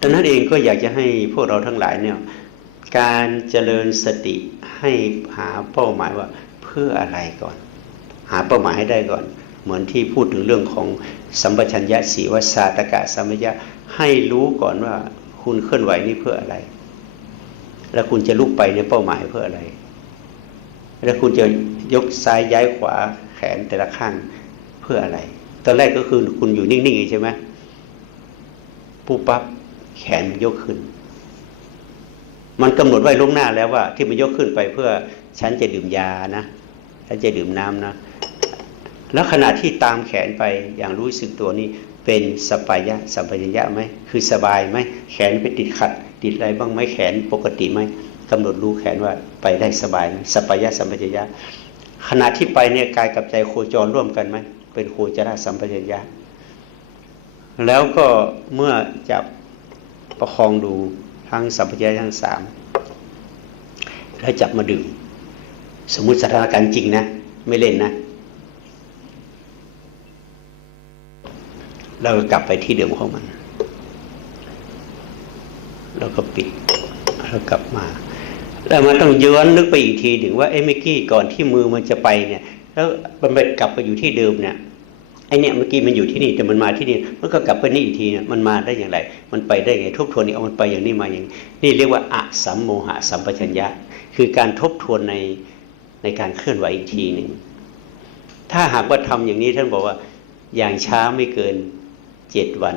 ดังนั้นเองก็อยากจะให้พวกเราทั้งหลายเนี่ยการเจริญสติให้หาเป้าหมายว่าเพื่ออะไรก่อน หาเป้าหมายให้ได้ก่อน เหมือนที่พูดถึงเรื่องของสัมปชัญญะสีวสาตกะสัมปชัญญะให้รู้ก่อนว่าคุณเคลื่อนไหวนี่เพื่ออะไร แล้วคุณจะลุกไปในเป้าหมายเพื่ออะไร แล้วคุณจะยกซ้ายย้ายขวาแขนแต่ละข้างเพื่ออะไร ตอนแรกก็คือคุณอยู่นิ่งๆใช่ไหม ปุ๊บปั๊บแขนมันยกขึ้น มันกำหนดไว้ล่วงหน้าแล้วว่า ที่มันยกขึ้นไปเพื่อฉันจะดื่มยานะฉันจะดื่มน้ำนะ แล้วขณะที่ตามแขนไปอย่างรู้สึกตัวนี้เป็นสปายะสัมปชัญญะไหมคือสบายไหมแขนไปติดขัด ติดอะไรบ้างไหมแขนปกติไหมกำหนดรู้แขนว่าไปได้สบายไหมสปายะสัมปชัญญะขณะที่ไปเนี่ยกายกับใจโคจรร่วมกันไหมเป็นโคจรสัมปชัญญะ แล้วก็เมื่อจับประคองดูทั้งสัมปชัญญะทั้งสามแล้วจับมาดื่ม สมมุติสถานการณ์จริงนะ ไม่เล่นนะ เรากลับไปที่เดิมของมันแล้วก็ปิดแล้วกลับมาแล้วมันต้องย้อนนึกไปอีกทีถึงว่าเอ้เมื่อกี้ก่อนที่มือมันจะไปเนี่ย แล้วมันไปกลับไปอยู่ที่เดิมเนี่ย เนี่ยเมื่อกี้มันอยู่ที่นี่แต่มันมาที่นี่มันก็กลับไปนี่อีกทีเนี่ยมันมาได้อย่างไร มันไปได้ไงทบทวนนี่เอามันไปอย่างนี้มาอย่างนี่เรียกว่าอะสัมโมหะสัมปชัญญะ คือการทบทวนในในการเคลื่อนไหวอีกทีหนึ่งถ้าหากว่าทำอย่างนี้ท่านบอกว่าอย่างช้าไม่เกินเจ็ดวัน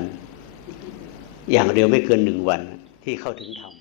อย่างเร็วไม่เกินหนึ่งวันที่เข้าถึงธรรม